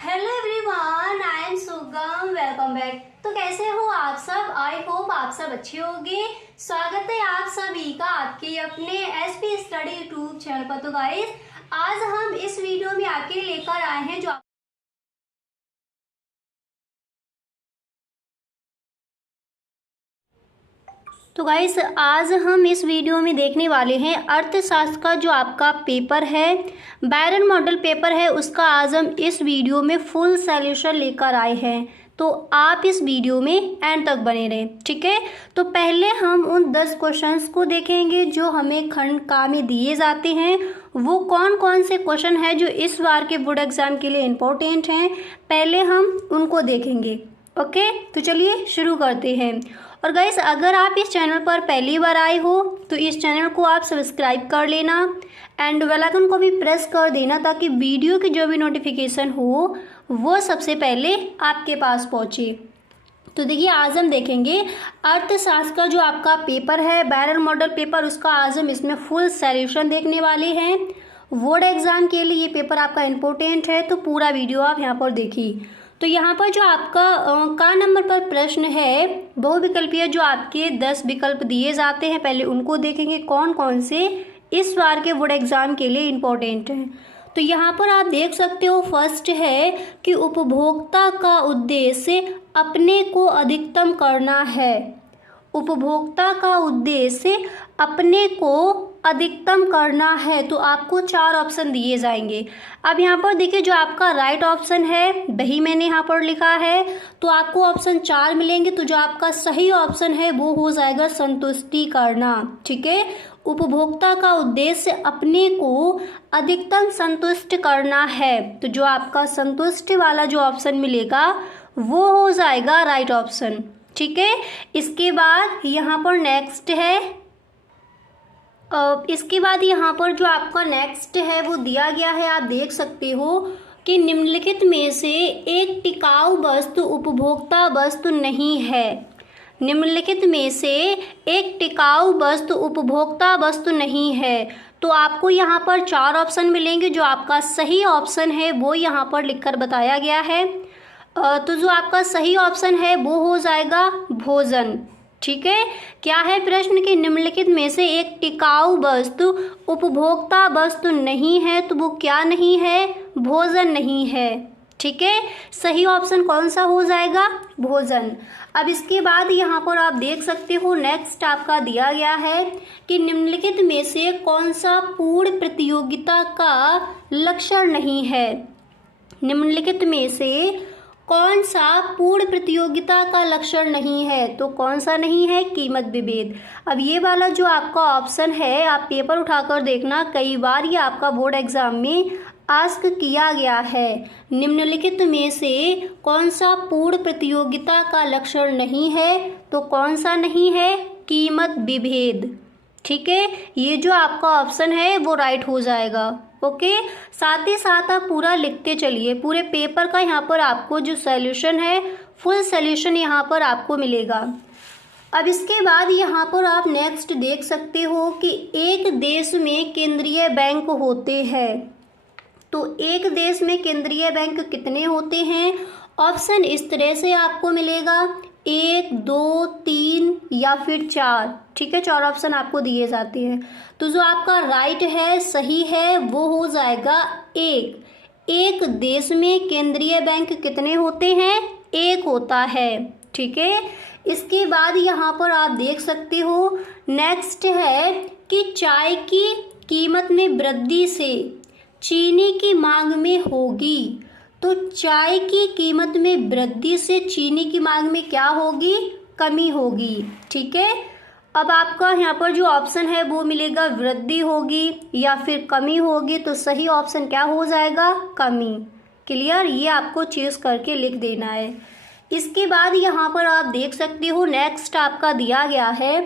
Hello everyone, I am सुगम। Welcome back. तो कैसे हो आप सब? आई होप आप सब अच्छे होंगे। स्वागत है आप सभी का आपके अपने एसपी स्टडी यूट्यूब चैनल पर। तो गाइस, आज हम इस वीडियो में आपके लेकर आए हैं तो गाइस, आज हम इस वीडियो में देखने वाले हैं अर्थशास्त्र का जो आपका पेपर है, बायरन मॉडल पेपर है, उसका आज हम इस वीडियो में फुल सॉल्यूशन लेकर आए हैं। तो आप इस वीडियो में एंड तक बने रहें, ठीक है। तो पहले हम उन 10 क्वेश्चंस को देखेंगे जो हमें खंड का में दिए जाते हैं। वो कौन कौन से क्वेश्चन है जो इस बार के बोर्ड एग्जाम के लिए इम्पोर्टेंट हैं, पहले हम उनको देखेंगे। ओके, तो चलिए शुरू करते हैं। और गाइस, अगर आप इस चैनल पर पहली बार आए हो तो इस चैनल को आप सब्सक्राइब कर लेना एंड बेल आइकन को भी प्रेस कर देना, ताकि वीडियो की जो भी नोटिफिकेशन हो वो सबसे पहले आपके पास पहुंचे। तो देखिए, आज हम देखेंगे अर्थशास्त्र का जो आपका पेपर है, बायरन मॉडल पेपर, उसका आज हम इसमें फुल सॉल्यूशन देखने वाले हैं। बोर्ड एग्जाम के लिए ये पेपर आपका इम्पोर्टेंट है, तो पूरा वीडियो आप यहाँ पर देखिए। तो यहाँ पर जो आपका का नंबर पर प्रश्न है, बहुविकल्पीय जो आपके 10 विकल्प दिए जाते हैं, पहले उनको देखेंगे कौन कौन से इस बार के बोर्ड एग्जाम के लिए इम्पोर्टेंट हैं। तो यहाँ पर आप देख सकते हो, फर्स्ट है कि उपभोक्ता का उद्देश्य अपने को अधिकतम करना है। उपभोक्ता का उद्देश्य अपने को अधिकतम करना है। तो आपको 4 ऑप्शन दिए जाएंगे। अब यहाँ पर देखिए, जो आपका राइट ऑप्शन है वही मैंने यहाँ पर लिखा है, तो आपको ऑप्शन 4 मिलेंगे। तो जो आपका सही ऑप्शन है वो हो जाएगा संतुष्टि करना, ठीक है। उपभोक्ता का उद्देश्य अपने को अधिकतम संतुष्ट करना है, तो जो आपका संतुष्ट वाला जो ऑप्शन मिलेगा वो हो जाएगा राइट ऑप्शन, ठीक है। इसके बाद यहाँ पर नेक्स्ट है, इसके बाद यहाँ पर जो आपका नेक्स्ट है वो दिया गया है, आप देख सकते हो कि निम्नलिखित में से एक टिकाऊ वस्तु उपभोक्ता वस्तु नहीं है। निम्नलिखित में से एक टिकाऊ वस्तु उपभोक्ता वस्तु नहीं है। तो आपको यहाँ पर 4 ऑप्शन मिलेंगे। जो आपका सही ऑप्शन है वो यहाँ पर लिखकर बताया गया है। तो जो आपका सही ऑप्शन है वो हो जाएगा भोजन, ठीक है। क्या है प्रश्न कि निम्नलिखित में से एक टिकाऊ वस्तु उपभोक्ता वस्तु नहीं है, तो वो क्या नहीं है? भोजन नहीं है, ठीक है। सही ऑप्शन कौन सा हो जाएगा? भोजन। अब इसके बाद यहाँ पर आप देख सकते हो, नेक्स्ट आपका दिया गया है कि निम्नलिखित में से कौन सा पूर्ण प्रतियोगिता का लक्षण नहीं है। निम्नलिखित में से कौन सा पूर्ण प्रतियोगिता का लक्षण नहीं है? तो कौन सा नहीं है? कीमत विभेद। अब ये वाला जो आपका ऑप्शन है, आप पेपर उठाकर देखना, कई बार ये आपका बोर्ड एग्जाम में आस्क किया गया है। निम्नलिखित में से कौन सा पूर्ण प्रतियोगिता का लक्षण नहीं है? तो कौन सा नहीं है? कीमत विभेद, ठीक है। ये जो आपका ऑप्शन है वो राइट हो जाएगा। ओके, साथ ही साथ आप पूरा लिखते चलिए। पूरे पेपर का यहाँ पर आपको जो सॉल्यूशन है, फुल सॉल्यूशन यहाँ पर आपको मिलेगा। अब इसके बाद यहाँ पर आप नेक्स्ट देख सकते हो कि एक देश में केंद्रीय बैंक होते हैं। तो एक देश में केंद्रीय बैंक कितने होते हैं? ऑप्शन इस तरह से आपको मिलेगा, 1, 2, 3 या फिर 4, ठीक है। 4 ऑप्शन आपको दिए जाते हैं। तो जो आपका राइट है, सही है, वो हो जाएगा 1। एक देश में केंद्रीय बैंक कितने होते हैं? 1 होता है, ठीक है। इसके बाद यहाँ पर आप देख सकते हो, नेक्स्ट है कि चाय की कीमत में वृद्धि से चीनी की मांग में होगी। तो चाय की कीमत में वृद्धि से चीनी की मांग में क्या होगी? कमी होगी, ठीक है। अब आपका यहाँ पर जो ऑप्शन है वो मिलेगा, वृद्धि होगी या फिर कमी होगी। तो सही ऑप्शन क्या हो जाएगा? कमी। क्लियर? ये आपको चूज करके लिख देना है। इसके बाद यहाँ पर आप देख सकते हो, नेक्स्ट आपका दिया गया है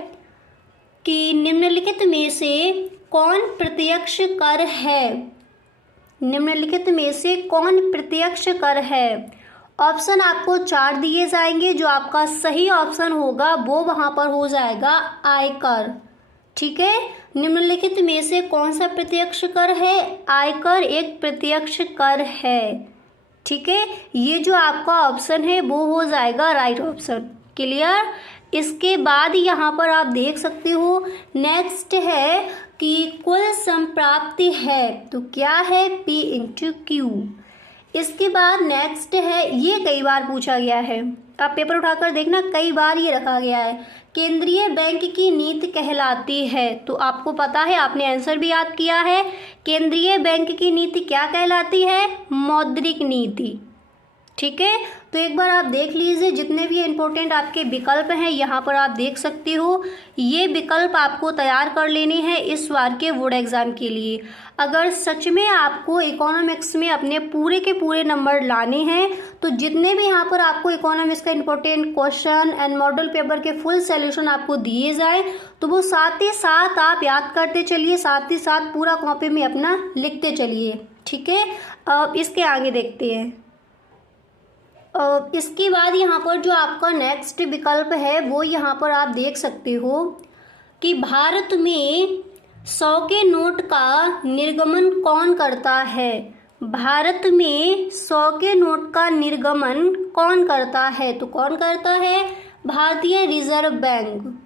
कि निम्नलिखित में से कौन प्रत्यक्ष कर है? निम्नलिखित में से कौन प्रत्यक्ष कर है? ऑप्शन आपको 4 दिए जाएंगे। जो आपका सही ऑप्शन होगा वो वहां पर हो जाएगा आयकर, ठीक है। निम्नलिखित में से कौन सा प्रत्यक्ष कर है? आयकर एक प्रत्यक्ष कर है, ठीक है, ये जो आपका ऑप्शन है वो हो जाएगा राइट ऑप्शन। क्लियर। इसके बाद यहाँ पर आप देख सकते हो नेक्स्ट है कि कुल संप्राप्ति है तो क्या है P इंटू क्यू। इसके बाद नेक्स्ट है, ये कई बार पूछा गया है, आप पेपर उठाकर देखना, कई बार ये रखा गया है, केंद्रीय बैंक की नीति कहलाती है। तो आपको पता है, आपने आंसर भी याद किया है, केंद्रीय बैंक की नीति क्या कहलाती है? मौद्रिक नीति। ठीक है, तो एक बार आप देख लीजिए जितने भी इंपॉर्टेंट आपके विकल्प हैं यहाँ पर आप देख सकते हो। ये विकल्प आपको तैयार कर लेने हैं इस बार के बोर्ड एग्जाम के लिए। अगर सच में आपको इकोनॉमिक्स में अपने पूरे के पूरे नंबर लाने हैं तो जितने भी यहाँ पर आपको इकोनॉमिक्स का important question and model paper के फुल सॉल्यूशन आपको दिए जाए तो वो साथ ही साथ आप याद करते चलिए, साथ ही साथ पूरा कॉपी में अपना लिखते चलिए। ठीक है, अब इसके आगे देखते हैं। इसके बाद यहाँ पर जो आपका नेक्स्ट विकल्प है वो यहाँ पर आप देख सकते हो कि भारत में 100 के नोट का निर्गमन कौन करता है? भारत में 100 के नोट का निर्गमन कौन करता है? तो कौन करता है? भारतीय रिजर्व बैंक।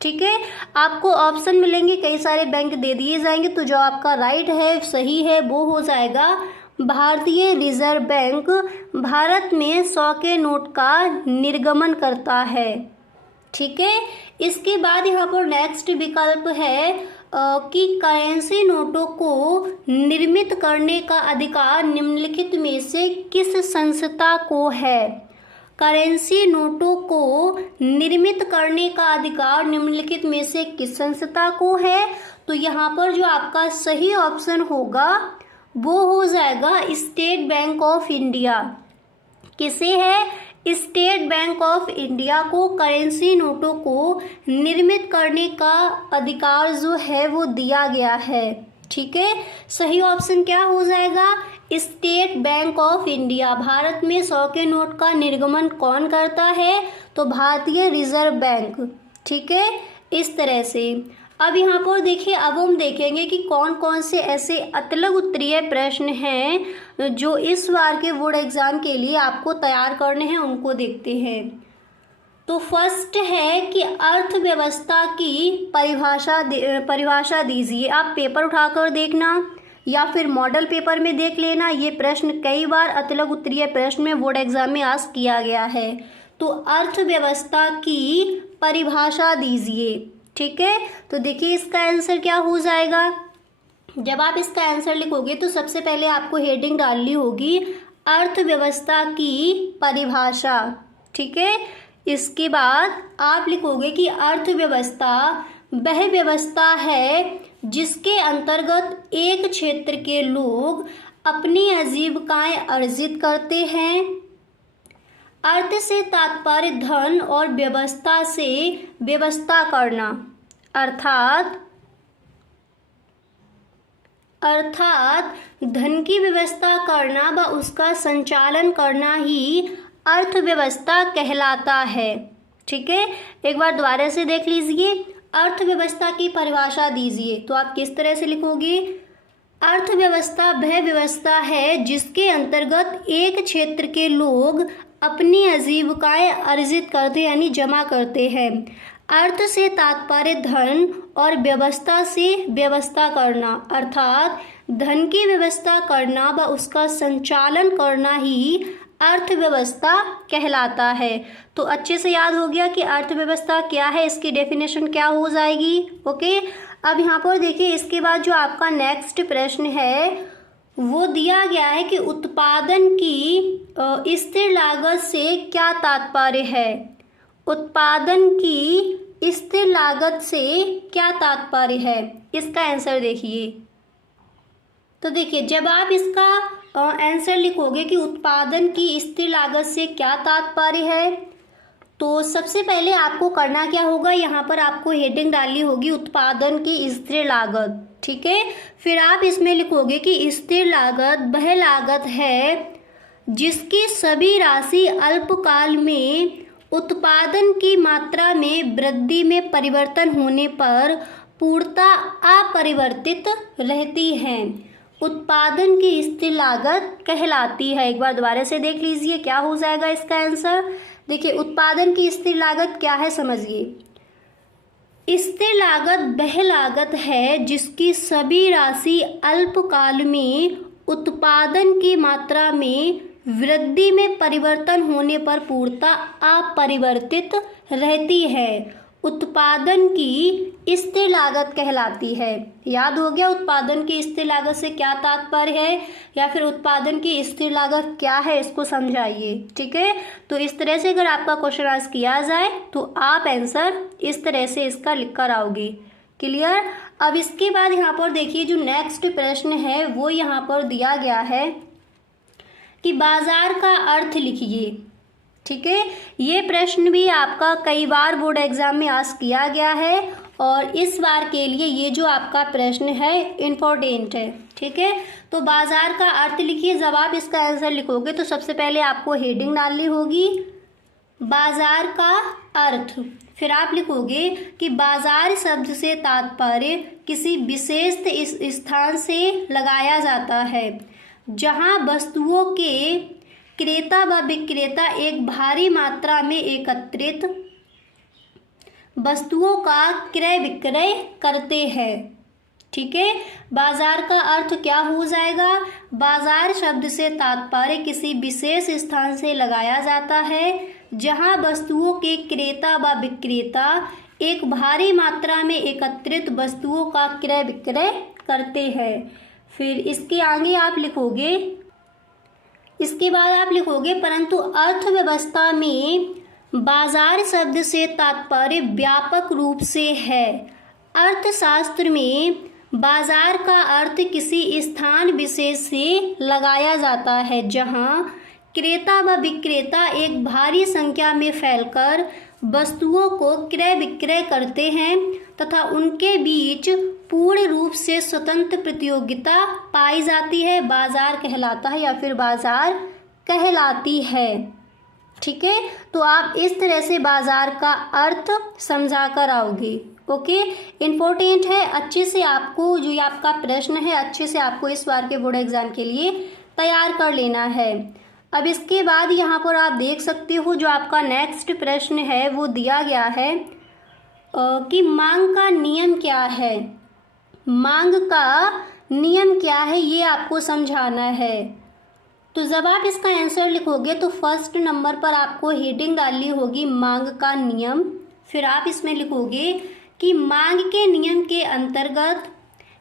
ठीक है, आपको ऑप्शन मिलेंगे, कई सारे बैंक दे दिए जाएंगे, तो जो आपका राइट है, सही है, वो हो जाएगा भारतीय रिजर्व बैंक भारत में 100 के नोट का निर्गमन करता है। ठीक है, इसके बाद यहाँ पर नेक्स्ट विकल्प है कि करेंसी नोटों को निर्मित करने का अधिकार निम्नलिखित में से किस संस्था को है? करेंसी नोटों को निर्मित करने का अधिकार निम्नलिखित में से किस संस्था को है? तो यहाँ पर जो आपका सही ऑप्शन होगा वो हो जाएगा स्टेट बैंक ऑफ इंडिया। किसे है? स्टेट बैंक ऑफ इंडिया को करेंसी नोटों को निर्मित करने का अधिकार जो है वो दिया गया है। ठीक है, सही ऑप्शन क्या हो जाएगा? State bank of India. Bharat में 100 के नोट का निर्गमन कौन करता है? तो भारतीय रिजर्व बैंक। ठीक है, इस तरह से। अब यहाँ पर देखिए, अब हम देखेंगे कि कौन कौन से ऐसे अतलग उत्तरीय प्रश्न हैं जो इस बार के बोर्ड एग्जाम के लिए आपको तैयार करने हैं, उनको देखते हैं। तो फर्स्ट है कि अर्थव्यवस्था की परिभाषा दीजिए। आप पेपर उठाकर देखना या फिर मॉडल पेपर में देख लेना, ये प्रश्न कई बार अतलग उत्तरीय प्रश्न में बोर्ड एग्जाम में आस्क किया गया है। तो अर्थव्यवस्था की परिभाषा दीजिए। ठीक है, तो देखिए इसका आंसर क्या हो जाएगा। जब आप इसका आंसर लिखोगे तो सबसे पहले आपको हेडिंग डालनी होगी अर्थव्यवस्था की परिभाषा। ठीक है, इसके बाद आप लिखोगे कि अर्थव्यवस्था वह व्यवस्था है जिसके अंतर्गत एक क्षेत्र के लोग अपनी आजीविकाएं अर्जित करते हैं। अर्थ से तात्पर्य धन और व्यवस्था से व्यवस्था करना, अर्थात धन की व्यवस्था करना व उसका संचालन करना ही अर्थव्यवस्था कहलाता है। ठीक है, एक बार दोबारा से देख लीजिए, अर्थव्यवस्था की परिभाषा दीजिए। तो आप किस तरह से लिखोगे? अर्थव्यवस्था वह व्यवस्था है जिसके अंतर्गत एक क्षेत्र के लोग अपनी आजीविकाएं अर्जित करते यानी जमा करते हैं। अर्थ से तात्पर्य धन और व्यवस्था से व्यवस्था करना, अर्थात धन की व्यवस्था करना व उसका संचालन करना ही अर्थव्यवस्था कहलाता है। तो अच्छे से याद हो गया कि अर्थव्यवस्था क्या है, इसकी डेफिनेशन क्या हो जाएगी। ओके, अब यहाँ पर देखिए, इसके बाद जो आपका नेक्स्ट प्रश्न है वो दिया गया है कि उत्पादन की स्थिर लागत से क्या तात्पर्य है? उत्पादन की स्थिर लागत से क्या तात्पर्य है? इसका आंसर देखिए। तो देखिए, जब आप इसका आंसर लिखोगे कि उत्पादन की स्थिर लागत से क्या तात्पर्य है, तो सबसे पहले आपको करना क्या होगा, यहाँ पर आपको हेडिंग डालनी होगी उत्पादन की स्थिर लागत। ठीक है, फिर आप इसमें लिखोगे कि स्थिर लागत वह लागत है जिसकी सभी राशि अल्पकाल में उत्पादन की मात्रा में वृद्धि में परिवर्तन होने पर पूर्णतः अपरिवर्तित रहती हैं। उत्पादन की स्थिर लागत कहलाती है। एक बार दोबारा से देख लीजिए क्या हो जाएगा इसका आंसर। देखिए उत्पादन की स्थिर लागत क्या है समझिए। स्थिर लागत वह लागत है जिसकी सभी राशि अल्पकाल में उत्पादन की मात्रा में वृद्धि में परिवर्तन होने पर पूर्णतः अपरिवर्तित रहती है। उत्पादन की स्थिर लागत कहलाती है। याद हो गया उत्पादन की स्थिर लागत से क्या तात्पर्य है, या फिर उत्पादन की स्थिर लागत क्या है, इसको समझाइए। ठीक है, तो इस तरह से अगर आपका क्वेश्चन आंसर किया जाए तो आप आंसर इस तरह से इसका लिख कर आओगे। क्लियर। अब इसके बाद यहाँ पर देखिए जो नेक्स्ट प्रश्न है वो यहाँ पर दिया गया है कि बाजार का अर्थ लिखिए। ठीक है, ये प्रश्न भी आपका कई बार बोर्ड एग्जाम में आस्क किया गया है और इस बार के लिए ये जो आपका प्रश्न है इम्पोर्टेंट है। ठीक है, तो बाजार का अर्थ लिखिए। जब आप इसका आंसर लिखोगे तो सबसे पहले आपको हेडिंग डालनी होगी बाजार का अर्थ। फिर आप लिखोगे कि बाजार शब्द से तात्पर्य किसी विशेष स्थान से लगाया जाता है जहां वस्तुओं के क्रेता व विक्रेता एक भारी मात्रा में एकत्रित वस्तुओं का क्रय विक्रय करते हैं। ठीक है, बाजार का अर्थ क्या हो जाएगा। बाजार शब्द से तात्पर्य किसी विशेष स्थान से लगाया जाता है जहां वस्तुओं के क्रेता व विक्रेता एक भारी मात्रा में एकत्रित वस्तुओं का क्रय विक्रय करते हैं। फिर इसके आगे आप लिखोगे, इसके बाद आप लिखोगे परंतु अर्थव्यवस्था में बाजार शब्द से तात्पर्य व्यापक रूप से है। अर्थशास्त्र में बाजार का अर्थ किसी स्थान विशेष से लगाया जाता है जहां क्रेता व विक्रेता एक भारी संख्या में फैलकर वस्तुओं को क्रय विक्रय करते हैं तथा उनके बीच पूर्ण रूप से स्वतंत्र प्रतियोगिता पाई जाती है। बाजार कहलाता है या फिर बाजार कहलाती है। ठीक है, तो आप इस तरह से बाजार का अर्थ समझा कर आओगे। ओके, इम्पोर्टेंट है, अच्छे से आपको जो ये आपका प्रश्न है अच्छे से आपको इस बार के बोर्ड एग्जाम के लिए तैयार कर लेना है। अब इसके बाद यहाँ पर आप देख सकते हो जो आपका नेक्स्ट प्रश्न है वो दिया गया है कि मांग का नियम क्या है। मांग का नियम क्या है ये आपको समझाना है। तो जब आप इसका आंसर लिखोगे तो फर्स्ट नंबर पर आपको हेडिंग डालनी होगी मांग का नियम। फिर आप इसमें लिखोगे कि मांग के नियम के अंतर्गत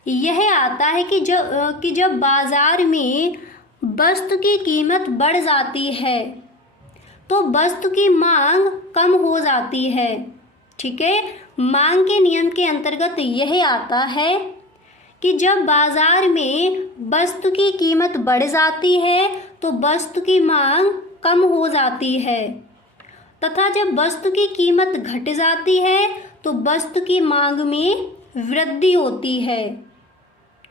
यह आता है कि जब बाजार में वस्तु की कीमत बढ़ जाती है तो वस्तु की मांग कम हो जाती है। ठीक है, मांग के नियम के अंतर्गत यह आता है कि जब बाजार में वस्तु की कीमत बढ़ जाती है तो वस्तु की मांग कम हो जाती है तथा जब वस्तु की कीमत घट जाती है तो वस्तु की मांग में वृद्धि होती है।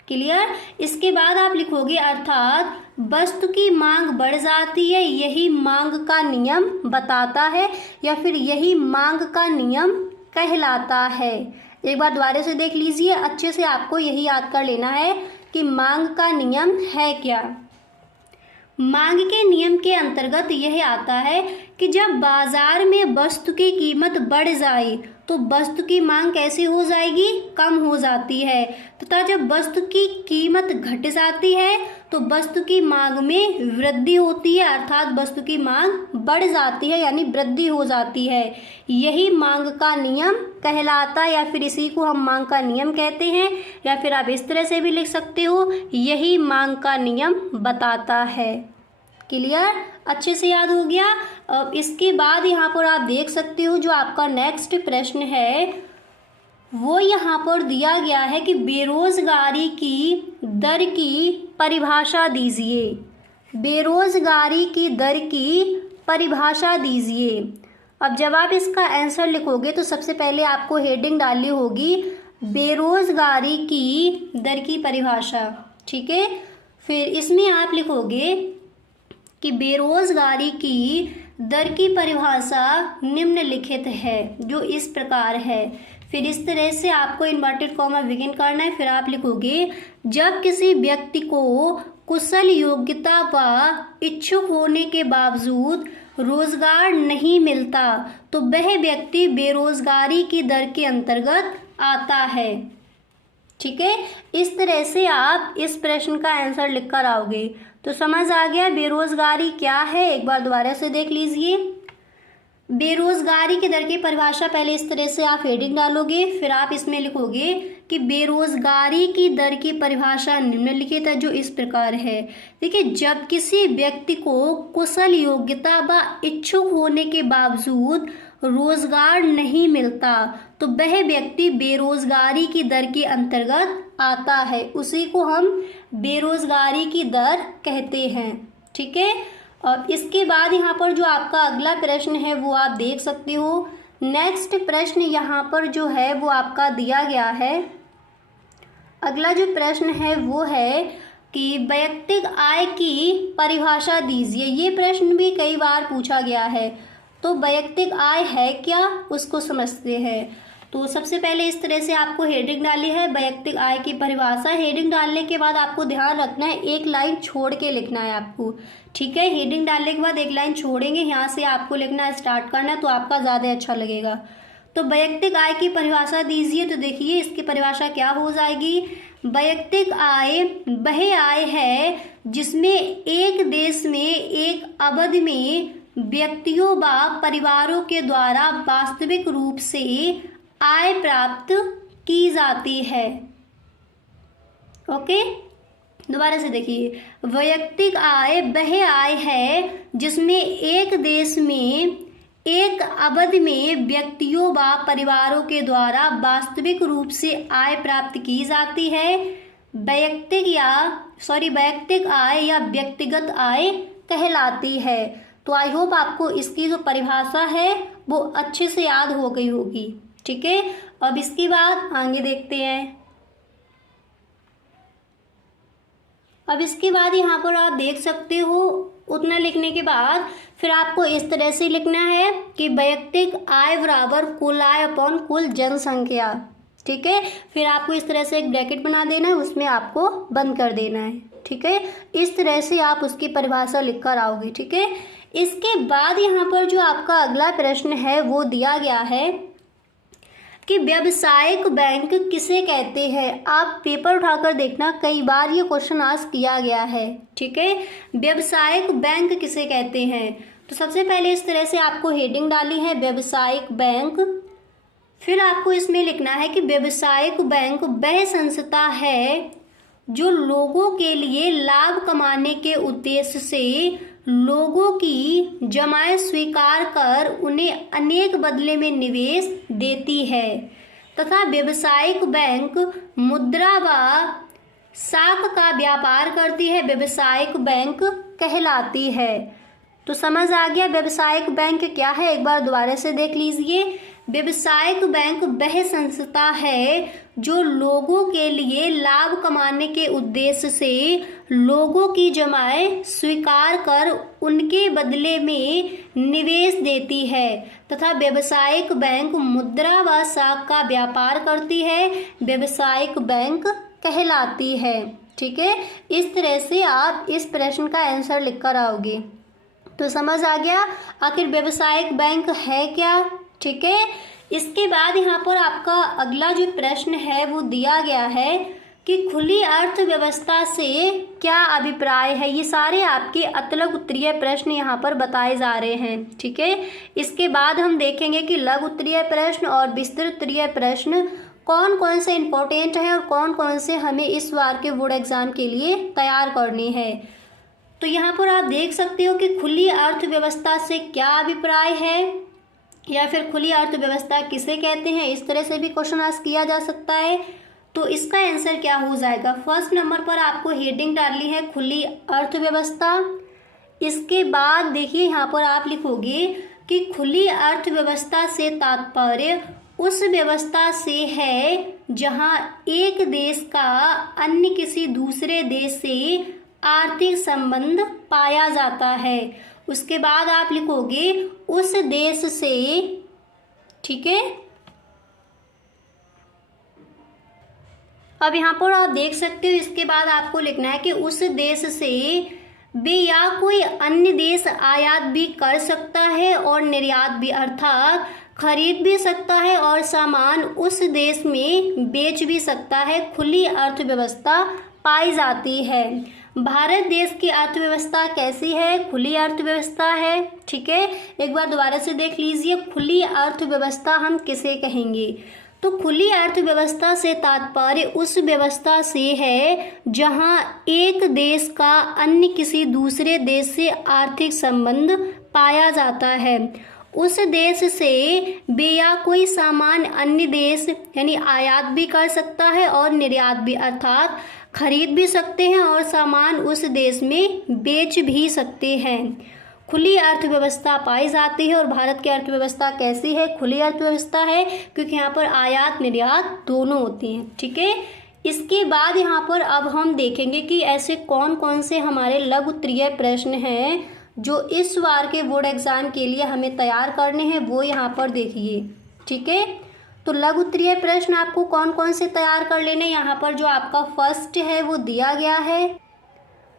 क्लियर। इसके बाद आप लिखोगे अर्थात वस्तु की मांग बढ़ जाती है, यही मांग का नियम बताता है या फिर यही मांग का नियम कहलाता है। एक बार दोबारा से देख लीजिए, अच्छे से आपको यही याद कर लेना है कि मांग का नियम है क्या। मांग के नियम के अंतर्गत यह आता है कि जब बाजार में वस्तु की कीमत बढ़ जाए तो वस्तु की मांग कैसी हो जाएगी, कम हो जाती है तथा जब वस्तु की कीमत घट जाती है तो वस्तु की मांग में वृद्धि होती है, अर्थात वस्तु की मांग बढ़ जाती है यानी वृद्धि हो जाती है। यही मांग का नियम कहलाता है या फिर इसी को हम मांग का नियम कहते हैं, या फिर आप इस तरह से भी लिख सकते हो यही मांग का नियम बताता है। क्लियर, अच्छे से याद हो गया। अब इसके बाद यहाँ पर आप देख सकते हो जो आपका नेक्स्ट प्रश्न है वो यहाँ पर दिया गया है कि बेरोजगारी की दर की परिभाषा दीजिए। बेरोजगारी की दर की परिभाषा दीजिए। अब जब आप इसका आंसर लिखोगे तो सबसे पहले आपको हेडिंग डालनी होगी बेरोजगारी की दर की परिभाषा। ठीक है, फिर इसमें आप लिखोगे कि बेरोजगारी की दर की परिभाषा निम्नलिखित है, जो इस प्रकार है फिर इस तरह से आपको इन्वर्टेड कॉमा बिगिन करना है। फिर आप लिखोगे जब किसी व्यक्ति को कुशल योग्यता व इच्छुक होने के बावजूद रोजगार नहीं मिलता तो वह व्यक्ति बेरोजगारी की दर के अंतर्गत आता है। ठीक है, इस तरह से आप इस प्रश्न का आंसर लिख कर आओगे। तो समझ आ गया बेरोजगारी क्या है, एक बार दोबारा से देख लीजिए। बेरोजगारी की दर की परिभाषा पहले इस तरह से आप हेडिंग डालोगे, फिर आप इसमें लिखोगे कि बेरोजगारी की दर की परिभाषा निम्नलिखित है जो इस प्रकार है। देखिए, जब किसी व्यक्ति को कुशल योग्यता व इच्छुक होने के बावजूद रोजगार नहीं मिलता तो वह व्यक्ति बेरोजगारी की दर के अंतर्गत आता है, उसी को हम बेरोजगारी की दर कहते हैं। ठीक है, और इसके बाद यहाँ पर जो आपका अगला प्रश्न है वो आप देख सकते हो। नेक्स्ट प्रश्न यहाँ पर जो है वो आपका दिया गया है। अगला जो प्रश्न है वो है कि वैयक्तिक आय की परिभाषा दीजिए। ये प्रश्न भी कई बार पूछा गया है। तो वैयक्तिक आय है क्या, उसको समझते हैं। तो सबसे पहले इस तरह से आपको हेडिंग डाली है वैयक्तिक आय की परिभाषा। हेडिंग डालने के बाद आपको ध्यान रखना है एक लाइन छोड़ के लिखना है आपको। ठीक है, हेडिंग डालने के बाद एक लाइन छोड़ेंगे, यहाँ से आपको लिखना स्टार्ट करना है तो आपका ज़्यादा अच्छा लगेगा। तो वैयक्तिक आय की परिभाषा दीजिए। तो देखिए इसकी परिभाषा क्या हो जाएगी। वैयक्तिक आय वह आय है जिसमें एक देश में एक अवधि में व्यक्तियों व परिवारों के द्वारा वास्तविक रूप से आय प्राप्त की जाती है। ओके, दोबारा से देखिए, वैयक्तिक आय वह आय है जिसमें एक देश में एक अवधि में व्यक्तियों व परिवारों के द्वारा वास्तविक रूप से आय प्राप्त की जाती है। वैयक्तिक आय या व्यक्तिगत आय कहलाती है। तो आई होप आपको इसकी जो परिभाषा है वो अच्छे से याद हो गई होगी। ठीक है, अब इसके बाद आगे देखते हैं। अब इसके बाद यहाँ पर आप देख सकते हो, उतना लिखने के बाद फिर आपको इस तरह से लिखना है कि वैयक्तिक आय बराबर कुल आय अपॉन कुल जनसंख्या। ठीक है, फिर आपको इस तरह से एक ब्रैकेट बना देना है, उसमें आपको बंद कर देना है। ठीक है, इस तरह से आप उसकी परिभाषा लिख कर आओगे। ठीक है, इसके बाद यहाँ पर जो आपका अगला प्रश्न है वो दिया गया है कि व्यावसायिक बैंक किसे कहते हैं। आप पेपर उठाकर देखना, कई बार ये क्वेश्चन आस्क किया गया है। ठीक है, व्यावसायिक बैंक किसे कहते हैं। तो सबसे पहले इस तरह से आपको हेडिंग डाली है व्यावसायिक बैंक। फिर आपको इसमें लिखना है कि व्यावसायिक बैंक वह संस्था है जो लोगों के लिए लाभ कमाने के उद्देश्य से लोगों की जमाएं स्वीकार कर उन्हें अनेक बदले में निवेश देती है तथा व्यावसायिक बैंक मुद्रा व साख का व्यापार करती है, व्यावसायिक बैंक कहलाती है। तो समझ आ गया व्यावसायिक बैंक क्या है, एक बार दोबारा से देख लीजिए। व्यावसायिक बैंक वह संस्था है जो लोगों के लिए लाभ कमाने के उद्देश्य से लोगों की जमाएं स्वीकार कर उनके बदले में निवेश देती है तथा व्यावसायिक बैंक मुद्रा व साख का व्यापार करती है, व्यावसायिक बैंक कहलाती है। ठीक है, इस तरह से आप इस प्रश्न का आंसर लिख कर आओगे। तो समझ आ गया आखिर व्यावसायिक बैंक है क्या। ठीक है, इसके बाद यहाँ पर आपका अगला जो प्रश्न है वो दिया गया है कि खुली अर्थव्यवस्था से क्या अभिप्राय है। ये सारे आपके अतलग उत्तरीय प्रश्न यहाँ पर बताए जा रहे हैं। ठीक है, इसके बाद हम देखेंगे कि लघु उत्तरीय प्रश्न और विस्तृत उत्तरीय प्रश्न कौन कौन से इम्पोर्टेंट हैं और कौन कौन से हमें इस बार के बोर्ड एग्जाम के लिए तैयार करने हैं। तो यहाँ पर आप देख सकते हो कि खुली अर्थव्यवस्था से क्या अभिप्राय है या फिर खुली अर्थव्यवस्था किसे कहते हैं, इस तरह से भी क्वेश्चन आस्क किया जा सकता है। तो इसका आंसर क्या हो जाएगा। फर्स्ट नंबर पर आपको हेडिंग डालनी है खुली अर्थव्यवस्था। इसके बाद देखिए यहाँ पर आप लिखोगे कि खुली अर्थव्यवस्था से तात्पर्य उस व्यवस्था से है जहाँ एक देश का अन्य किसी दूसरे देश से आर्थिक संबंध पाया जाता है। उसके बाद आप लिखोगे उस देश से, ठीक है, अब यहाँ पर आप देख सकते हो, इसके बाद आपको लिखना है कि उस देश से वे या कोई अन्य देश आयात भी कर सकता है और निर्यात भी, अर्थात खरीद भी सकता है और सामान उस देश में बेच भी सकता है। खुली अर्थव्यवस्था पाई जाती है। भारत देश की अर्थव्यवस्था कैसी है? खुली अर्थव्यवस्था है। ठीक है, एक बार दोबारा से देख लीजिए, खुली अर्थव्यवस्था हम किसे कहेंगे? तो खुली अर्थव्यवस्था से तात्पर्य उस व्यवस्था से है जहां एक देश का अन्य किसी दूसरे देश से आर्थिक संबंध पाया जाता है। उस देश से वे या कोई सामान अन्य देश यानी आयात भी कर सकता है और निर्यात भी, अर्थात खरीद भी सकते हैं और सामान उस देश में बेच भी सकते हैं। खुली अर्थव्यवस्था पाई जाती है। और भारत की अर्थव्यवस्था कैसी है? खुली अर्थव्यवस्था है, क्योंकि यहाँ पर आयात निर्यात दोनों होती हैं। ठीक है, इसके बाद यहाँ पर अब हम देखेंगे कि ऐसे कौन कौन से हमारे लघु उत्तरीय प्रश्न हैं जो इस बार के बोर्ड एग्जाम के लिए हमें तैयार करने हैं, वो यहाँ पर देखिए। ठीक है, तो लघु उत्तरीय प्रश्न आपको कौन कौन से तैयार कर लेने, यहाँ पर जो आपका फर्स्ट है वो दिया गया है।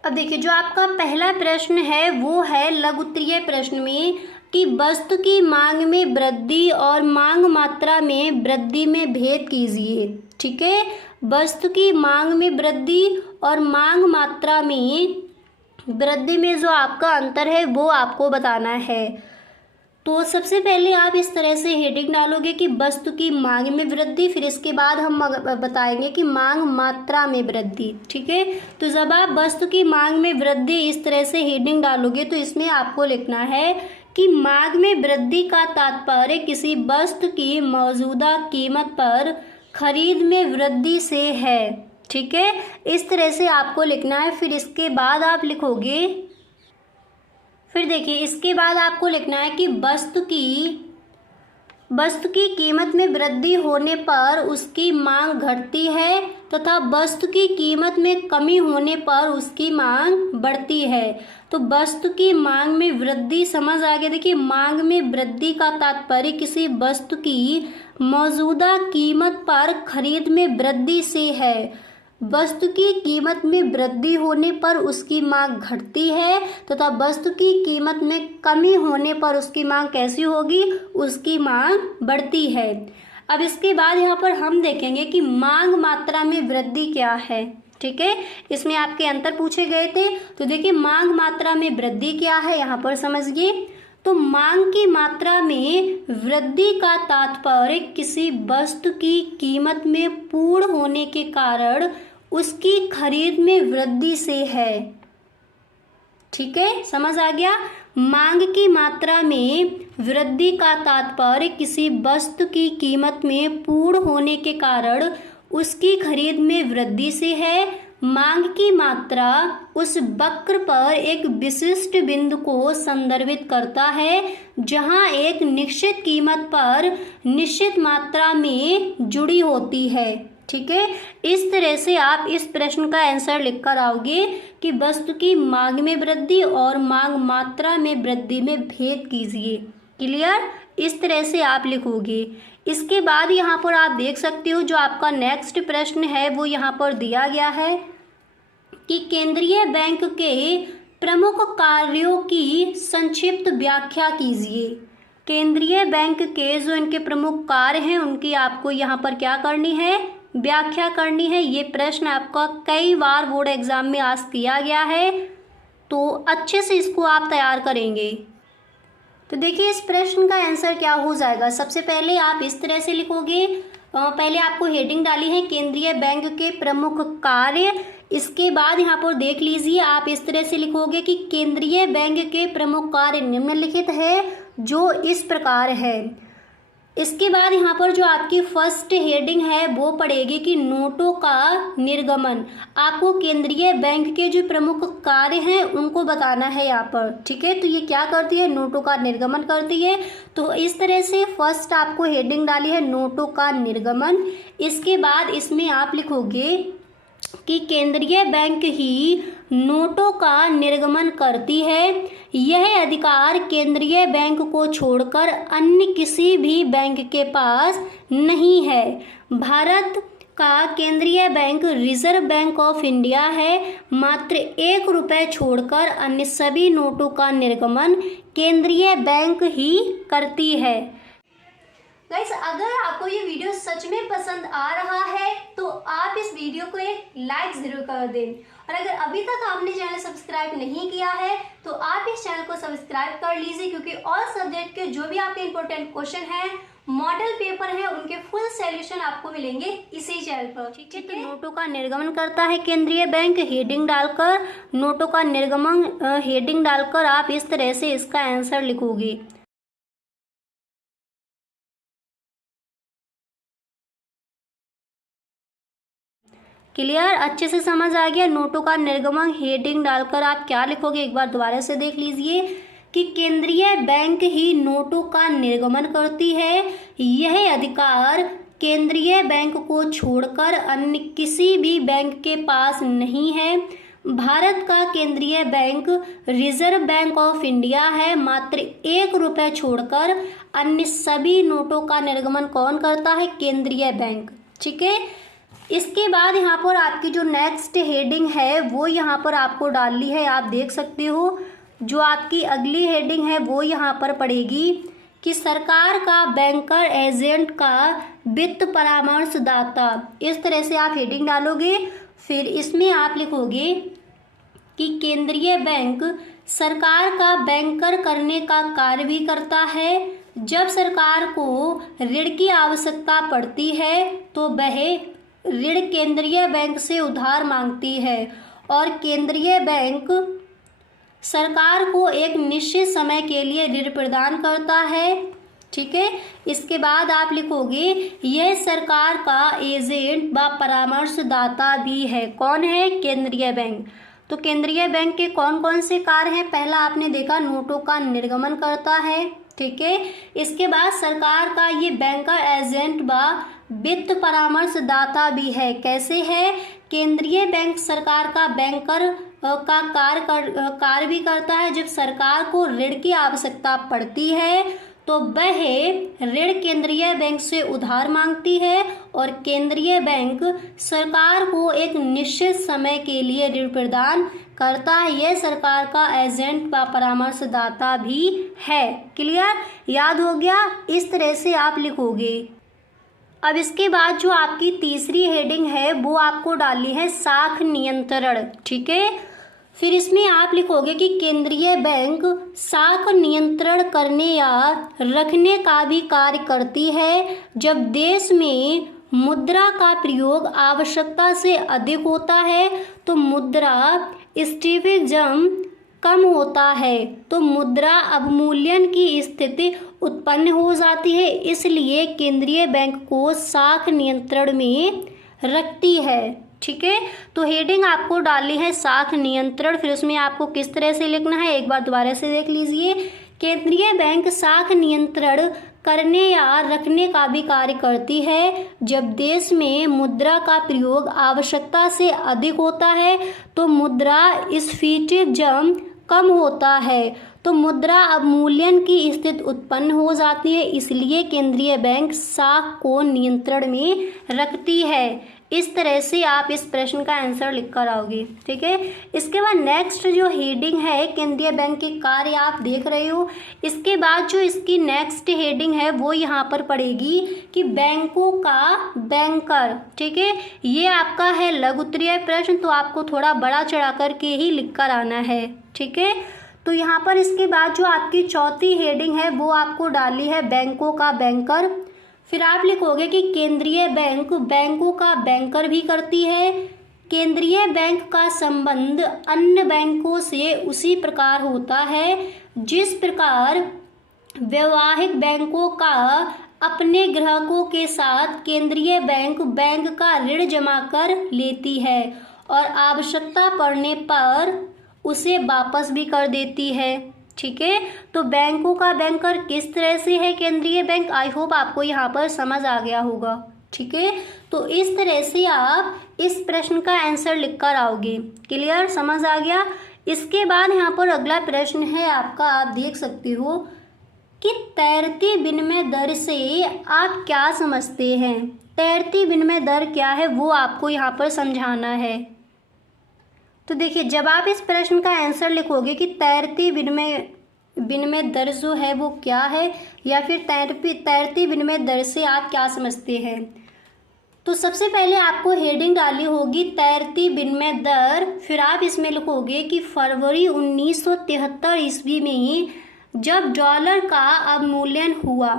अब देखिए, जो आपका पहला प्रश्न है वो है लघु उत्तरीय प्रश्न में कि वस्तु की मांग में वृद्धि और मांग मात्रा में वृद्धि में भेद कीजिए। ठीक है, वस्तु की मांग में वृद्धि और मांग मात्रा में वृद्धि में जो आपका अंतर है वो आपको बताना है। तो सबसे पहले आप इस तरह से हेडिंग डालोगे कि वस्तु की मांग में वृद्धि, फिर इसके बाद हम बताएंगे कि मांग मात्रा में वृद्धि। ठीक है, तो जब आप वस्तु की मांग में वृद्धि इस तरह से हेडिंग डालोगे तो इसमें आपको लिखना है कि मांग में वृद्धि का तात्पर्य किसी वस्तु की मौजूदा कीमत पर खरीद में वृद्धि से है। ठीक है, इस तरह से आपको लिखना है। फिर इसके बाद आप लिखोगे, फिर देखिए इसके बाद आपको लिखना है कि वस्तु की कीमत में वृद्धि होने पर उसकी मांग घटती है तथा वस्तु की कीमत में कमी होने पर उसकी मांग बढ़ती है। तो वस्तु की मांग में वृद्धि समझ आ गया। देखिए, मांग में वृद्धि का तात्पर्य किसी वस्तु की मौजूदा कीमत पर खरीद में वृद्धि से है। वस्तु की कीमत में वृद्धि होने पर उसकी मांग घटती है तथा वस्तु की कीमत में कमी होने पर उसकी मांग कैसी होगी? उसकी मांग बढ़ती है। अब इसके बाद यहाँ पर हम देखेंगे कि मांग मात्रा में वृद्धि क्या है। ठीक है, इसमें आपके अंतर पूछे गए थे। तो देखिए, मांग मात्रा में वृद्धि क्या है यहाँ पर समझिए। तो मांग की मात्रा में वृद्धि का तात्पर्य किसी वस्तु की कीमत में पूर्ण होने के कारण उसकी खरीद में वृद्धि से है। ठीक है, समझ आ गया। मांग की मात्रा में वृद्धि का तात्पर्य किसी वस्तु की कीमत में पूर्ण होने के कारण उसकी खरीद में वृद्धि से है। मांग की मात्रा उस वक्र पर एक विशिष्ट बिंदु को संदर्भित करता है जहां एक निश्चित कीमत पर निश्चित मात्रा में जुड़ी होती है। ठीक है, इस तरह से आप इस प्रश्न का आंसर लिख कर आओगे कि वस्तु की मांग में वृद्धि और मांग मात्रा में वृद्धि में भेद कीजिए। क्लियर, इस तरह से आप लिखोगे। इसके बाद यहाँ पर आप देख सकते हो जो आपका नेक्स्ट प्रश्न है वो यहाँ पर दिया गया है कि केंद्रीय बैंक के प्रमुख कार्यों की संक्षिप्त व्याख्या कीजिए। केंद्रीय बैंक के जो इनके प्रमुख कार्य हैं उनकी आपको यहाँ पर क्या करनी है? व्याख्या करनी है। ये प्रश्न आपका कई बार बोर्ड एग्जाम में आस्क किया गया है, तो अच्छे से इसको आप तैयार करेंगे। तो देखिए, इस प्रश्न का आंसर क्या हो जाएगा। सबसे पहले आप इस तरह से लिखोगे, पहले आपको हेडिंग डाली है केंद्रीय बैंक के प्रमुख कार्य। इसके बाद यहाँ पर देख लीजिए, आप इस तरह से लिखोगे कि केंद्रीय बैंक के प्रमुख कार्य निम्नलिखित है जो इस प्रकार है। इसके बाद यहाँ पर जो आपकी फर्स्ट हेडिंग है वो पड़ेगी कि नोटों का निर्गमन। आपको केंद्रीय बैंक के जो प्रमुख कार्य हैं उनको बताना है यहाँ पर। ठीक है, तो ये क्या करती है? नोटों का निर्गमन करती है। तो इस तरह से फर्स्ट आपको हेडिंग डाली है नोटों का निर्गमन। इसके बाद इसमें आप लिखोगे कि केंद्रीय बैंक ही नोटों का निर्गमन करती है। यह अधिकार केंद्रीय बैंक को छोड़कर अन्य किसी भी बैंक के पास नहीं है। भारत का केंद्रीय bank reserve bank of India है। मात्र 1 रुपये छोड़कर अन्य सभी नोटों का निर्गमन केंद्रीय बैंक ही करती है। गाइस, अगर आपको ये वीडियो सच में पसंद आ रहा है तो आप इस वीडियो को एक लाइक जरूर कर दें, और अगर अभी तक आपने चैनल सब्सक्राइब नहीं किया है तो आप इस चैनल को सब्सक्राइब कर लीजिए, क्योंकि ऑल सब्जेक्ट के जो भी आपके इंपॉर्टेंट क्वेश्चन हैं, मॉडल पेपर है, उनके फुल सॉल्यूशन आपको मिलेंगे इसी चैनल पर। ठीक है, तो नोटों का निर्गमन करता है केंद्रीय बैंक, हेडिंग डालकर नोटों का निर्गमन हेडिंग डालकर आप इस तरह से इसका आंसर लिखोगे। क्लियर, अच्छे से समझ आ गया। नोटों का निर्गमन हेडिंग डालकर आप क्या लिखोगे, एक बार दोबारा से देख लीजिए कि केंद्रीय बैंक ही नोटों का निर्गमन करती है। यह अधिकार केंद्रीय बैंक को छोड़कर अन्य किसी भी बैंक के पास नहीं है। भारत का केंद्रीय bank reserve bank of India है। मात्र 1 रुपये छोड़कर अन्य सभी नोटों का निर्गमन कौन करता है? केंद्रीय बैंक। ठीक है, इसके बाद यहाँ पर आपकी जो नेक्स्ट हेडिंग है वो यहाँ पर आपको डालनी है, आप देख सकते हो। जो आपकी अगली हेडिंग है वो यहाँ पर पड़ेगी कि सरकार का बैंकर एजेंट का वित्त परामर्शदाता। इस तरह से आप हेडिंग डालोगे। फिर इसमें आप लिखोगे कि केंद्रीय बैंक सरकार का बैंकर करने का कार्य भी करता है। जब सरकार को ऋण की आवश्यकता पड़ती है तो वह ऋण केंद्रीय बैंक से उधार मांगती है, और केंद्रीय बैंक सरकार को एक निश्चित समय के लिए ऋण प्रदान करता है। ठीक है, इसके बाद आप लिखोगे यह सरकार का एजेंट व परामर्शदाता भी है। कौन है? केंद्रीय बैंक। तो केंद्रीय बैंक के कौन कौन से कार्य हैं? पहला आपने देखा, नोटों का निर्गमन करता है। ठीक है, इसके बाद सरकार का ये बैंकर एजेंट व वित्त परामर्शदाता भी है। कैसे है? केंद्रीय बैंक सरकार का बैंकर का कार्य भी करता है। जब सरकार को ऋण की आवश्यकता पड़ती है तो वह ऋण केंद्रीय बैंक से उधार मांगती है, और केंद्रीय बैंक सरकार को एक निश्चित समय के लिए ऋण प्रदान करता है। यह सरकार का एजेंट व परामर्शदाता भी है। क्लियर, याद हो गया? इस तरह से आप लिखोगे। अब इसके बाद जो आपकी तीसरी हेडिंग है वो आपको डालनी है साख नियंत्रण। ठीक है, फिर इसमें आप लिखोगे कि केंद्रीय बैंक साख नियंत्रण करने या रखने का भी कार्य करती है। जब देश में मुद्रा का प्रयोग आवश्यकता से अधिक होता है तो मुद्रा स्फीतिजम कम होता है, तो मुद्रा अवमूल्यन की स्थिति उत्पन्न हो जाती है। इसलिए केंद्रीय बैंक को साख नियंत्रण में रखती है। ठीक है, तो हेडिंग आपको डालनी है साख नियंत्रण। फिर उसमें आपको किस तरह से लिखना है एक बार दोबारा से देख लीजिए। केंद्रीय बैंक साख नियंत्रण करने या रखने का भी कार्य करती है। जब देश में मुद्रा का प्रयोग आवश्यकता से अधिक होता है तो मुद्रा स्फीतिजम कम होता है, तो मुद्रा अवमूल्यन की स्थिति उत्पन्न हो जाती है। इसलिए केंद्रीय बैंक साख को नियंत्रण में रखती है। इस तरह से आप इस प्रश्न का आंसर लिख कर आओगे। ठीक है, इसके बाद नेक्स्ट जो हेडिंग है केंद्रीय बैंक के कार्य आप देख रहे हो। इसके बाद जो इसकी नेक्स्ट हेडिंग है वो यहाँ पर पड़ेगी कि बैंकों का बैंकर। ठीक है, ये आपका है लघु उत्तरीय प्रश्न, तो आपको थोड़ा बड़ा चढ़ा करके ही लिख कर आना है। ठीक है, तो यहाँ पर इसके बाद जो आपकी चौथी हेडिंग है वो आपको डाली है बैंकों का बैंकर। फिर आप लिखोगे कि केंद्रीय बैंक बैंकों का बैंकर भी करती है। केंद्रीय बैंक का संबंध अन्य बैंकों से उसी प्रकार होता है जिस प्रकार व्यवहारिक बैंकों का अपने ग्राहकों के साथ केंद्रीय बैंक बैंक का ऋण जमा कर लेती है और आवश्यकता पड़ने पर उसे वापस भी कर देती है। ठीक है, तो बैंकों का बैंकर किस तरह से है केंद्रीय बैंक, आई होप आपको यहाँ पर समझ आ गया होगा। ठीक है, तो इस तरह से आप इस प्रश्न का आंसर लिख कर आओगे। क्लियर, समझ आ गया? इसके बाद यहाँ पर अगला प्रश्न है आपका, आप देख सकते हो कि तैरती विनिमय दर से आप क्या समझते हैं। तैरती विनिमय दर क्या है वो आपको यहाँ पर समझाना है। तो देखिए, जब आप इस प्रश्न का आंसर लिखोगे कि तैरती विनिमय दर जो है वो क्या है, या फिर तैरती विनिमय दर से आप क्या समझते हैं, तो सबसे पहले आपको हेडिंग डाली होगी तैरती विनिमय दर। फिर आप इसमें लिखोगे कि फरवरी 1973 ईस्वी में जब डॉलर का अवमूल्यन हुआ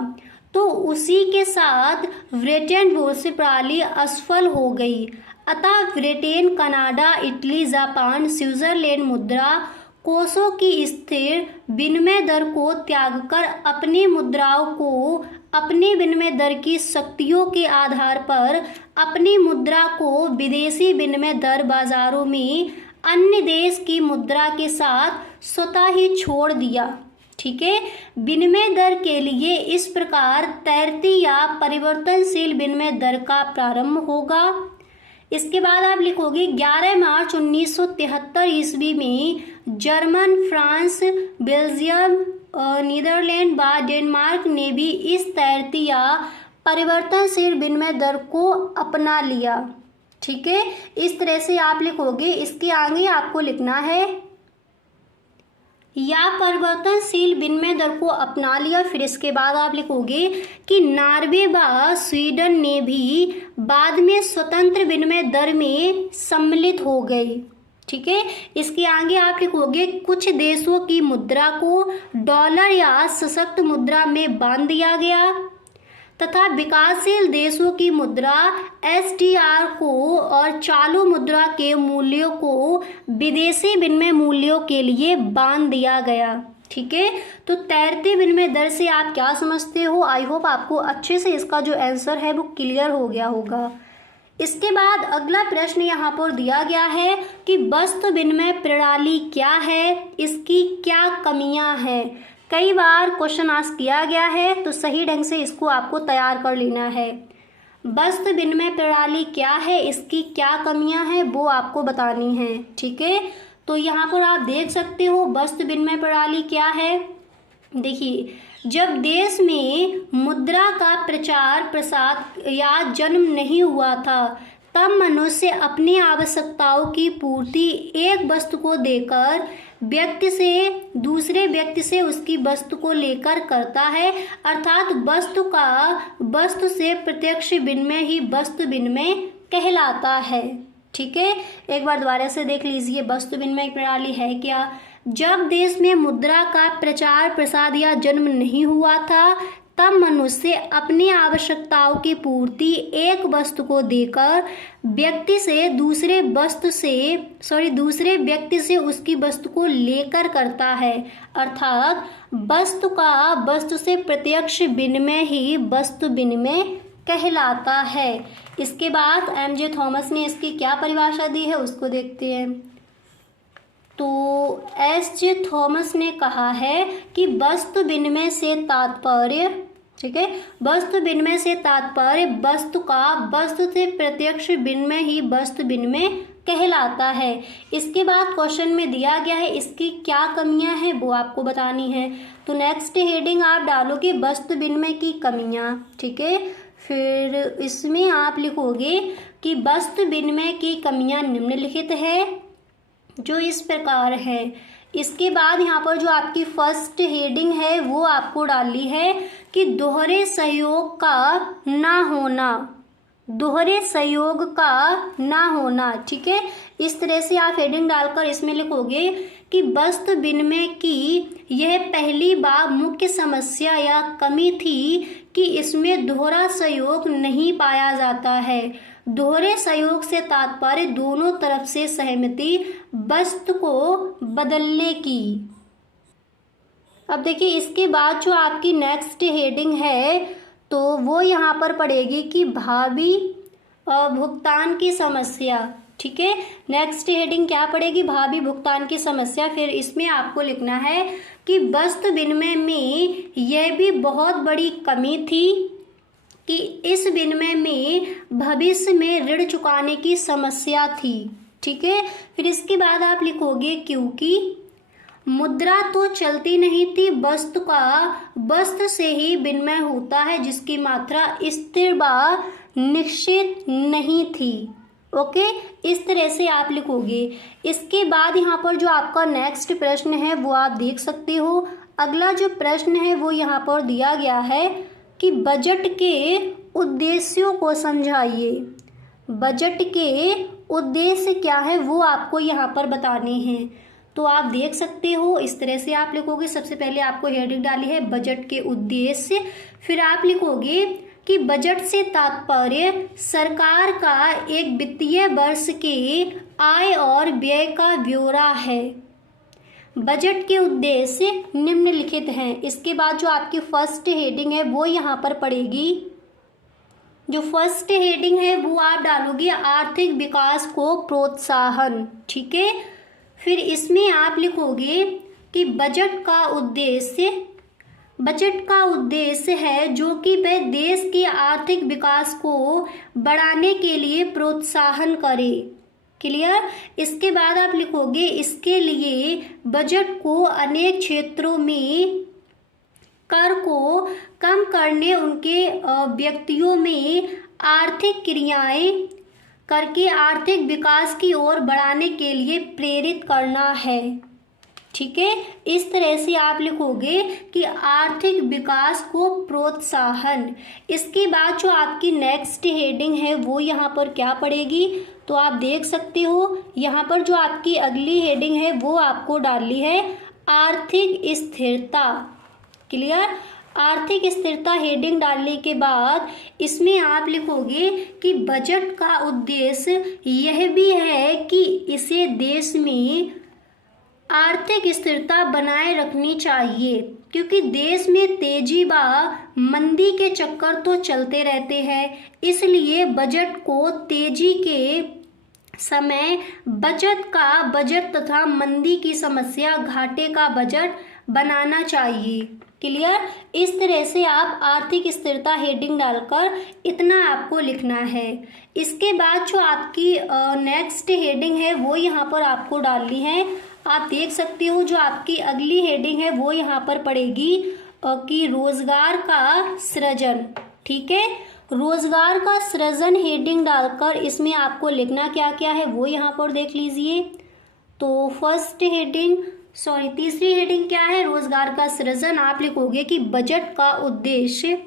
तो उसी के साथ ब्रिटेन वैश्विक प्रणाली असफल हो गई, अतः Britain, Canada, Italy, Japan, Switzerland मुद्रा कोषों की स्थिर विनिमय दर को त्यागकर अपनी मुद्राओं को अपनी विनिमय दर की शक्तियों के आधार पर अपनी मुद्रा को विदेशी विनिमय दर बाजारों में अन्य देश की मुद्रा के साथ स्वतः ही छोड़ दिया। ठीक है, विनिमय दर के लिए इस प्रकार तैरती या परिवर्तनशील विनिमय दर का प्रारंभ होगा। इसके बाद आप लिखोगे 11 मार्च 1973 ईस्वी में जर्मन, फ्रांस, बेल्जियम, नीदरलैंड व डेनमार्क ने भी इस तैरती या परिवर्तनशील विनिमय दर को अपना लिया। ठीक है, इस तरह से आप लिखोगे। इसके आगे आपको लिखना है या परिवर्तनशील विनिमय दर को अपना लिया। फिर इसके बाद आप लिखोगे कि नॉर्वे व स्वीडन ने भी बाद में स्वतंत्र विनिमय दर में सम्मिलित हो गई। ठीक है, इसके आगे आप लिखोगे कुछ देशों की मुद्रा को डॉलर या सशक्त मुद्रा में बांध दिया गया तथा विकासशील देशों की मुद्रा SDR को और चालू मुद्रा के मूल्यों को विदेशी विनिमय मूल्यों के लिए बांध दिया गया। ठीक है, तो तैरती विनिमय दर से आप क्या समझते हो? आई होप आपको अच्छे से इसका जो आंसर है वो क्लियर हो गया होगा। इसके बाद अगला प्रश्न यहाँ पर दिया गया है कि वस्तु विनिमय प्रणाली क्या है, इसकी क्या कमियां हैं। कई बार क्वेश्चन आस्क किया गया है, तो सही ढंग से इसको आपको तैयार कर लेना है। वस्तु विनिमय प्रणाली क्या है, इसकी क्या कमियां हैं, वो आपको बतानी है। ठीक है, तो यहाँ पर आप देख सकते हो वस्तु विनिमय प्रणाली क्या है। देखिए, जब देश में मुद्रा का प्रचार प्रसार या जन्म नहीं हुआ था, तब मनुष्य अपनी आवश्यकताओं की पूर्ति एक वस्तु को देकर व्यक्ति से दूसरे व्यक्ति से उसकी वस्तु को लेकर करता है, अर्थात वस्तु से प्रत्यक्ष विनिमय ही वस्तु विनिमय कहलाता है। ठीक है, एक बार दोबारा से देख लीजिए वस्तु विनिमय प्रणाली है क्या। जब देश में मुद्रा का प्रचार प्रसार या जन्म नहीं हुआ था, तब मनुष्य अपनी आवश्यकताओं की पूर्ति एक वस्तु को देकर व्यक्ति से दूसरे व्यक्ति से उसकी वस्तु को लेकर करता है, अर्थात वस्तु से प्रत्यक्ष विनिमय ही वस्तु विनिमय कहलाता है। इसके बाद MJ थॉमस ने इसकी क्या परिभाषा दी है उसको देखते हैं। तो SJ थॉमस ने कहा है कि वस्तु विनिमय से तात्पर्य, ठीक है, वस्तु विनिमय से तात्पर्य वस्तु से प्रत्यक्ष विनिमय ही वस्तु विनिमय कहलाता है। इसके बाद क्वेश्चन में दिया गया है इसकी क्या कमियां हैं वो आपको बतानी है। तो नेक्स्ट हेडिंग आप डालोगे वस्तु विनिमय की कमियां। ठीक है, फिर इसमें आप लिखोगे कि वस्तु विनिमय की कमियां निम्नलिखित है, जो इस प्रकार है। इसके बाद यहाँ पर जो आपकी फर्स्ट हेडिंग है वो आपको डालनी है कि दोहरे सहयोग का ना होना। ठीक है, इस तरह से आप हेडिंग डालकर इसमें लिखोगे कि वस्तु विनिमय की यह पहली बार मुख्य समस्या या कमी थी कि इसमें दोहरा सहयोग नहीं पाया जाता है। दोहरे सहयोग से तात्पर्य दोनों तरफ से सहमति वस्तु को बदलने की। अब देखिए, इसके बाद जो आपकी नेक्स्ट हेडिंग है तो वो यहाँ पर पड़ेगी कि भावी भुगतान की समस्या। ठीक है, नेक्स्ट हेडिंग क्या पड़ेगी? भावी भुगतान की समस्या। फिर इसमें आपको लिखना है कि वस्तु विनिमय में यह भी बहुत बड़ी कमी थी कि इस विनिमय में भविष्य में ऋण चुकाने की समस्या थी। ठीक है, फिर इसके बाद आप लिखोगे क्योंकि मुद्रा तो चलती नहीं थी, वस्तु का वस्तु से ही विनिमय होता है, जिसकी मात्रा स्थिर व निश्चित नहीं थी। ओके, इस तरह से आप लिखोगे। इसके बाद यहाँ पर जो आपका नेक्स्ट प्रश्न है वो आप देख सकते हो। अगला जो प्रश्न है वो यहाँ पर दिया गया है कि बजट के उद्देश्यों को समझाइए। बजट के उद्देश्य क्या है वो आपको यहाँ पर बताने हैं। तो आप देख सकते हो, इस तरह से आप लिखोगे। सबसे पहले आपको हेडिंग डाली है बजट के उद्देश्य, फिर आप लिखोगे कि बजट से तात्पर्य सरकार का एक वित्तीय वर्ष के आय और व्यय का ब्यौरा है। बजट के उद्देश्य निम्नलिखित हैं। इसके बाद जो आपकी फर्स्ट हेडिंग है वो यहाँ पर पड़ेगी। जो फर्स्ट हेडिंग है वो आप डालोगे आर्थिक विकास को प्रोत्साहन, ठीक है। फिर इसमें आप लिखोगे कि बजट का उद्देश्य है जो कि वह देश के आर्थिक विकास को बढ़ाने के लिए प्रोत्साहन करे। क्लियर। इसके बाद आप लिखोगे इसके लिए बजट को अनेक क्षेत्रों में कर को कम करने, उनके व्यक्तियों में आर्थिक क्रियाएं करके आर्थिक विकास की ओर बढ़ाने के लिए प्रेरित करना है, ठीक है। इस तरह से आप लिखोगे कि आर्थिक विकास को प्रोत्साहन। इसके बाद जो आपकी नेक्स्ट हेडिंग है वो यहाँ पर क्या पड़ेगी, तो आप देख सकते हो यहाँ पर जो आपकी अगली हेडिंग है वो आपको डालनी है आर्थिक स्थिरता। क्लियर। आर्थिक स्थिरता हेडिंग डालने के बाद इसमें आप लिखोगे कि बजट का उद्देश्य यह भी है कि इसे देश में आर्थिक स्थिरता बनाए रखनी चाहिए, क्योंकि देश में तेजी व मंदी के चक्कर तो चलते रहते हैं। इसलिए बजट को तेजी के समय बजट तथा मंदी की समस्या घाटे का बजट बनाना चाहिए। क्लियर। इस तरह से आप आर्थिक स्थिरता हेडिंग डालकर इतना आपको लिखना है। इसके बाद जो आपकी नेक्स्ट हेडिंग है वो यहाँ पर आपको डालनी है। आप देख सकते हो जो आपकी अगली हेडिंग है वो यहाँ पर पड़ेगी कि रोजगार का सृजन, ठीक है। रोजगार का सृजन हेडिंग डालकर इसमें आपको लिखना क्या क्या है वो यहाँ पर देख लीजिए। तो तीसरी हेडिंग क्या है, रोजगार का सृजन। आप लिखोगे कि बजट का उद्देश्य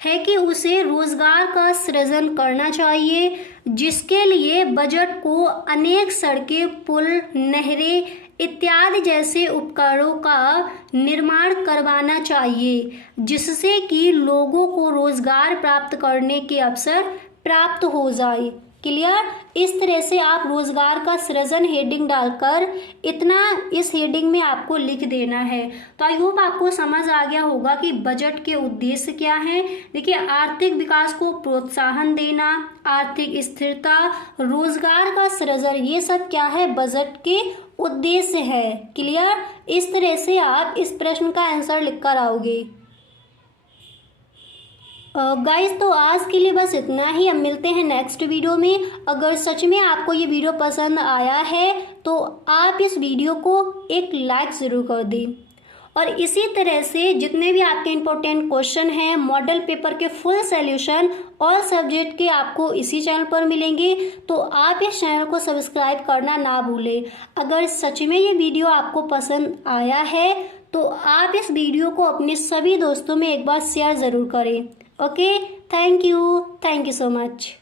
है कि उसे रोजगार का सृजन करना चाहिए, जिसके लिए बजट को अनेक सड़कें, पुल, नहरें इत्यादि जैसे उपकरणों का निर्माण करवाना चाहिए, जिससे कि लोगों को रोजगार प्राप्त करने के अवसर प्राप्त हो जाए। क्लियर। इस तरह से आप रोजगार का सृजन हेडिंग डालकर इतना इस हेडिंग में आपको लिख देना है। तो आई होप आपको समझ आ गया होगा कि बजट के उद्देश्य क्या हैं। देखिए, आर्थिक विकास को प्रोत्साहन देना, आर्थिक स्थिरता, रोजगार का सृजन, ये सब क्या है, बजट के उद्देश्य है। क्लियर। इस तरह से आप इस प्रश्न का आंसर लिखकर आओगे। गाइस, तो आज के लिए बस इतना ही। अब मिलते हैं नेक्स्ट वीडियो में। अगर सच में आपको ये वीडियो पसंद आया है तो आप इस वीडियो को एक लाइक ज़रूर कर दें, और इसी तरह से जितने भी आपके इम्पोर्टेंट क्वेश्चन हैं, मॉडल पेपर के फुल सॉल्यूशन और सब्जेक्ट के आपको इसी चैनल पर मिलेंगे। तो आप इस चैनल को सब्सक्राइब करना ना भूलें। अगर सच में ये वीडियो आपको पसंद आया है तो आप इस वीडियो को अपने सभी दोस्तों में एक बार शेयर ज़रूर करें। Okay, thank you so much.